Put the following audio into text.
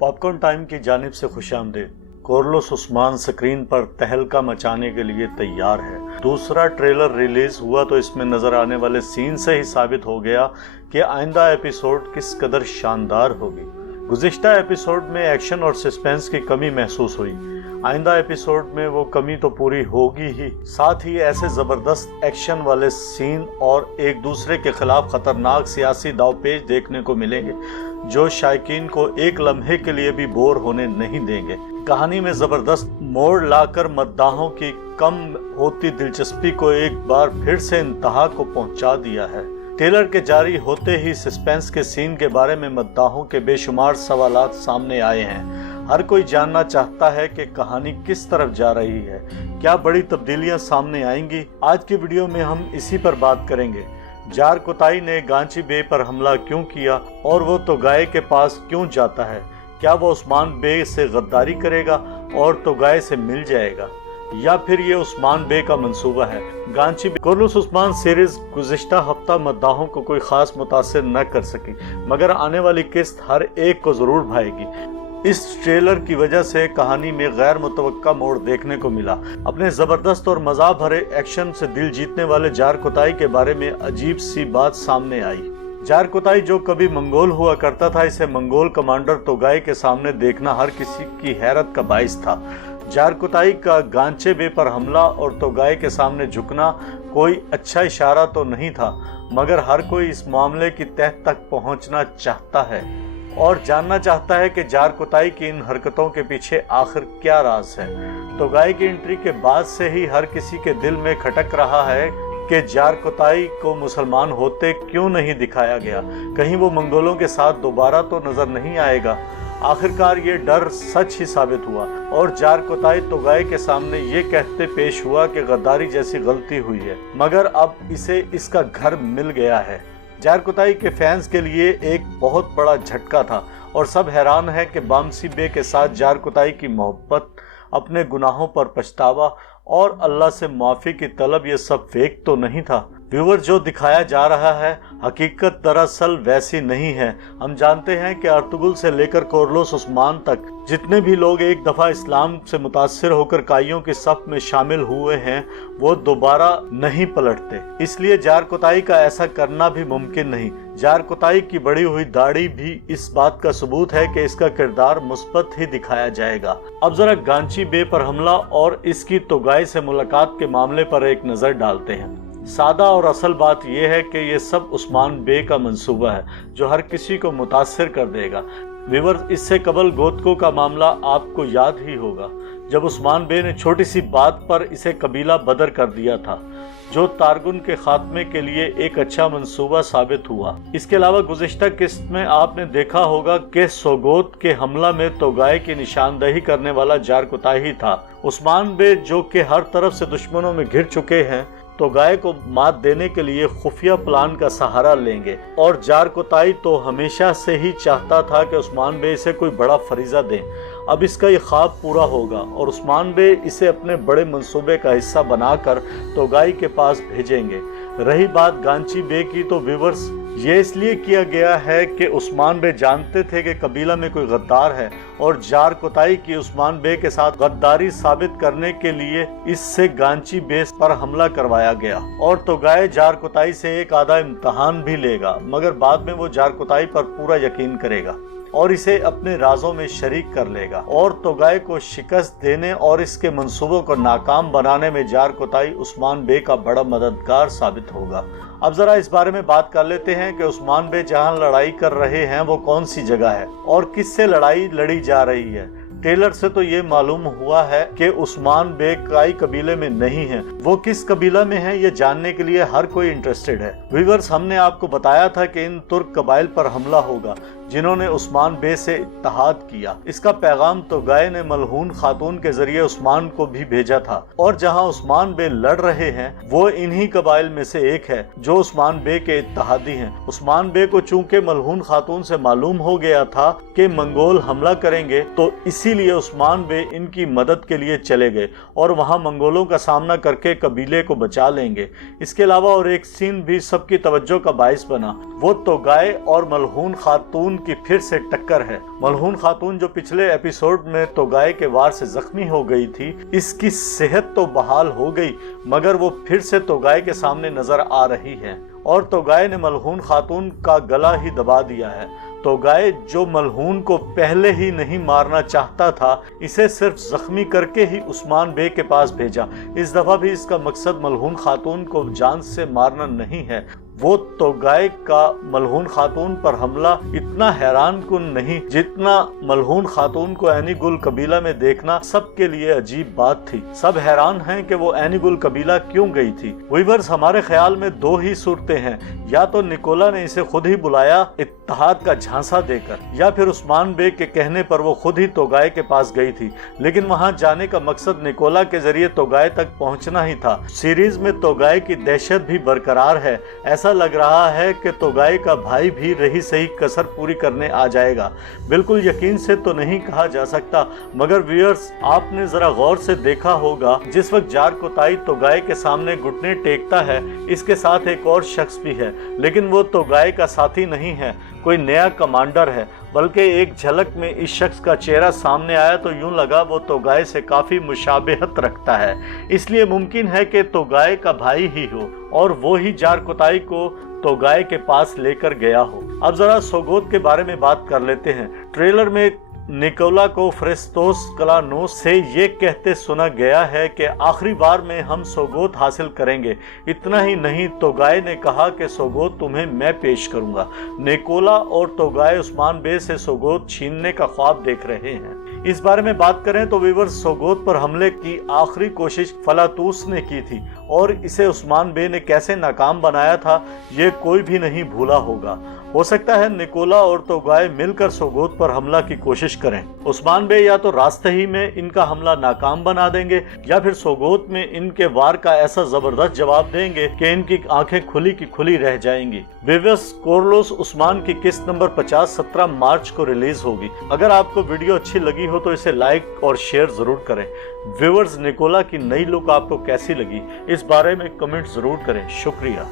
Popcorn time की जानिब से खुशामदीद। कोरलोस उस्मान स्क्रीन पर तहलका मचाने के लिए तैयार है। दूसरा ट्रेलर रिलीज हुआ तो इसमें नजर आने वाले सीन से ही साबित हो गया कि आइंदा एपिसोड किस कदर शानदार होगी। गुज़िश्ता एपिसोड में एक्शन और सस्पेंस की कमी महसूस हुई, आइंदा एपिसोड में वो कमी तो पूरी होगी ही, साथ ही ऐसे ज़बरदस्त एक्शन वाले सीन और एक दूसरे के खिलाफ खतरनाक सियासी दावपेच देखने को मिलेंगे जो शायकीन को एक लम्हे के लिए भी बोर होने नहीं देंगे। कहानी में ज़बरदस्त मोड़ लाकर मद्दाहों की कम होती दिलचस्पी को एक बार फिर से इंतहा को पहुंचा दिया है। ट्रेलर के जारी होते ही सस्पेंस के सीन के बारे में मद्दाहों के बेशुमार सवालात सामने आए हैं। हर कोई जानना चाहता है कि कहानी किस तरफ जा रही है, क्या बड़ी तब्दीलियां सामने आएंगी। आज की वीडियो में हम इसी पर बात करेंगे। जार कोताई ने गांची बे पर हमला क्यों किया और वो तोगाए के पास क्यों जाता है? क्या वो उस्मान बे से गद्दारी करेगा और तोगाए से मिल जाएगा, या फिर ये उस्मान बे का मंसूबा है? गांची बे कोरलोस उस्मान सीरीज गुज़िश्ता हफ्ता मद्दाहों को कोई खास मुतासिर न कर सकी, मगर आने वाली किस्त हर एक को जरूर भाएगी। इस ट्रेलर की वजह से कहानी में गैर मुतवक्का मोड़ देखने को मिला। अपने जबरदस्त और मजा भरे एक्शन से दिल जीतने वाले जार कोताई के बारे में अजीब सी बात सामने आई। जार कोताई जो कभी मंगोल हुआ करता था, इसे मंगोल कमांडर तोगाए के सामने देखना हर किसी की हैरत का बाइस था। जार कोताई का गांचे बे पर हमला और तोगाए के सामने झुकना कोई अच्छा इशारा तो नहीं था, मगर हर कोई इस मामले की तह तक पहुंचना चाहता है और जानना चाहता है कि जार कोताई की इन हरकतों के पीछे आखिर क्या राज है। तोगाए की एंट्री के बाद से ही हर किसी के दिल में खटक रहा है कि जार कोताई को मुसलमान होते क्यों नहीं दिखाया गया, कहीं वो मंगोलों के साथ दोबारा तो नजर नहीं आएगा। आखिरकार ये डर सच ही साबित हुआ और जार कोताई तोगाए के सामने ये कहते पेश हुआ कि गद्दारी जैसी गलती हुई है, मगर अब इसे इसका घर मिल गया है। जार कोताई के फैंस के लिए एक बहुत बड़ा झटका था और सब हैरान है कि बामसी बे के साथ जार कोताई की मोहब्बत, अपने गुनाहों पर पछतावा और अल्लाह से माफ़ी की तलब ये सब फेक तो नहीं था। व्यूवर, जो दिखाया जा रहा है हकीकत दरअसल वैसी नहीं है। हम जानते हैं कि अर्तुगरुल से लेकर कोरलोस उस्मान तक जितने भी लोग एक दफ़ा इस्लाम से मुतासिर होकर काइयों की सफ में शामिल हुए हैं वो दोबारा नहीं पलटते, इसलिए जार कोताई का ऐसा करना भी मुमकिन नहीं। जार कोताई की बढ़ी हुई दाढ़ी भी इस बात का सबूत है कि इसका किरदार मुस्बत ही दिखाया जाएगा। अब जरा गांची बे पर हमला और इसकी तोगाए से मुलाकात के मामले पर एक नज़र डालते हैं। सादा और असल बात यह है कि ये सब उस्मान बे का मंसूबा है जो हर किसी को मुतासिर कर देगा। व्यूअर्स, इससे कबल गोतको का मामला आपको याद ही होगा, जब उस्मान बे ने छोटी सी बात पर इसे कबीला बदर कर दिया था, जो तारगुन के खात्मे के लिए एक अच्छा मंसूबा साबित हुआ। इसके अलावा गुज़िश्ता किस्त में आपने देखा होगा कि सोगोत के हमला में तोगाए की निशानदही करने वाला जार कोताई ही था। उस्मान बे जो कि हर तरफ से दुश्मनों में घिर चुके हैं, तोगाए को मात देने के लिए खुफिया प्लान का सहारा लेंगे और जार कोताई तो हमेशा से ही चाहता था कि उस्मान बे इसे कोई बड़ा फरीजा दें। अब इसका ये ख्वाब पूरा होगा और उस्मान बे इसे अपने बड़े मंसूबे का हिस्सा बनाकर तोगाई के पास भेजेंगे। रही बात गांची बे की, तो व्यूअर्स, ये इसलिए किया गया है कि उस्मान बे जानते थे कि कबीला में कोई गद्दार है और जार कोताई की उस्मान बे के साथ गद्दारी साबित करने के लिए इससे गांची बे पर हमला करवाया गया और तोगाए जार कोताई से एक आधा इम्तहान भी लेगा, मगर बाद में वो जार कोताई पर पूरा यकीन करेगा और इसे अपने राजों में शरीक कर लेगा और तोगाए को शिकस्त देने और इसके मंसूबों को नाकाम बनाने में जार कोताई उस्मान बे का बड़ा मददगार साबित होगा। अब जरा इस बारे में बात कर लेते हैं कि उस्मान बे जहां लड़ाई कर रहे हैं वो कौन सी जगह है और किससे लड़ाई लड़ी जा रही है। ट्रेलर से तो ये मालूम हुआ है कि उस्मान बे काई कबीले में नहीं है। वो किस कबीला में है ये जानने के लिए हर कोई इंटरेस्टेड है। व्यूअर्स, हमने आपको बताया था कि इन तुर्क कबाइल पर हमला होगा जिन्होंने उस्मान बे से इत्तेहाद किया। इसका पैगाम तोगाए ने मलहून खातून के जरिए उस्मान को भी भेजा था और जहां उस्मान बे लड़ रहे हैं वो इन्हीं कबाइल में से एक है जो उस्मान बे के इत्तेहादी हैं। उस्मान बे को चूंकि मलहून खातून से मालूम हो गया था कि मंगोल हमला करेंगे, तो इसी इसीलिए उस्मान बे इनकी मदद के लिए चले गए और वहां मंगोलों का सामना करके कबीले को बचा लेंगे। इसके अलावा और एक सीन भी सबकी तवज्जो का बाइस बना, वो तोगाए और मलहून खातून की फिर से टक्कर है। मलहून खातून जो पिछले एपिसोड में तोगाए के वार से जख्मी हो गई थी, इसकी सेहत तो बहाल हो गई मगर वो फिर से तोगाए के सामने नजर आ रही है और तोगाए ने मलहून खातून का गला ही दबा दिया है। तोगाए जो मलहून को पहले ही नहीं मारना चाहता था, इसे सिर्फ जख्मी करके ही उस्मान बे के पास भेजा। इस दफा भी इसका मकसद मलहून खातून को जान से मारना नहीं है। वो तोगाए का मलहून खातून पर हमला इतना हैरान कुन नहीं जितना मलहून खातून को एनीगुल कबीला में देखना सबके लिए अजीब बात थी। सब हैरान हैं कि वो एनीगुल कबीला क्यों गई थी। वीवर्स, हमारे ख्याल में दो ही सूरतें हैं, या तो निकोला ने इसे खुद ही बुलाया इत्तेहाद का झांसा देकर, या फिर उस्मान बे के कहने पर वो खुद ही तोगाए के पास गई थी। लेकिन वहां जाने का मकसद निकोला के जरिए तोगाए तक पहुंचना ही था। सीरीज में तोगाए की दहशत भी बरकरार है। ऐसा लग रहा है कि तोगाए का भाई भी रही सही कसर पूरी करने आ जाएगा। बिल्कुल यकीन से तो नहीं कहा जा सकता, मगर व्यूअर्स, आपने जरा गौर से देखा होगा जिस वक्त जार कोताई तोगाए के सामने घुटने टेकता है, इसके साथ एक और शख्स भी है, लेकिन वो तोगाए का साथी नहीं है, कोई नया कमांडर है। बल्कि एक झलक में इस शख्स का चेहरा सामने आया तो यूं लगा वो तोगाए से काफी मुशाबहत रखता है। इसलिए मुमकिन है कि तोगाए का भाई ही हो और वो ही जार कोताई को तोगाए के पास लेकर गया हो। अब जरा सोगोत के बारे में बात कर लेते हैं। ट्रेलर में निकोला को फ्रेस्तोस कलानोस से ये कहते सुना गया है कि आखिरी बार में हम सोगोत हासिल करेंगे। इतना ही नहीं, तोगाए ने कहा कि सोगोत तुम्हें मैं पेश करूंगा। निकोला और तोगाए उस्मान बे से सोगोत छीनने का ख्वाब देख रहे हैं। इस बारे में बात करें तो वीवर्स, सोगोत पर हमले की आखिरी कोशिश फलातूस ने की थी और इसे उस्मान बे ने कैसे नाकाम बनाया था ये कोई भी नहीं भूला होगा। हो सकता है निकोला और तोगाए मिलकर सोगोत पर हमला की कोशिश करें। उस्मान बे या तो रास्ते ही में इनका हमला नाकाम बना देंगे या फिर सोगोत में इनके वार का ऐसा जबरदस्त जवाब देंगे कि इनकी आंखें खुली की खुली रह जाएंगी। विवस, कोरलोस उस्मान की किस्त नंबर 50 17 मार्च को रिलीज होगी। अगर आपको वीडियो अच्छी लगी हो तो इसे लाइक और शेयर जरूर करें। व्यूअर्स, निकोला की नई लुक आपको कैसी लगी, इस बारे में कमेंट जरूर करें। शुक्रिया।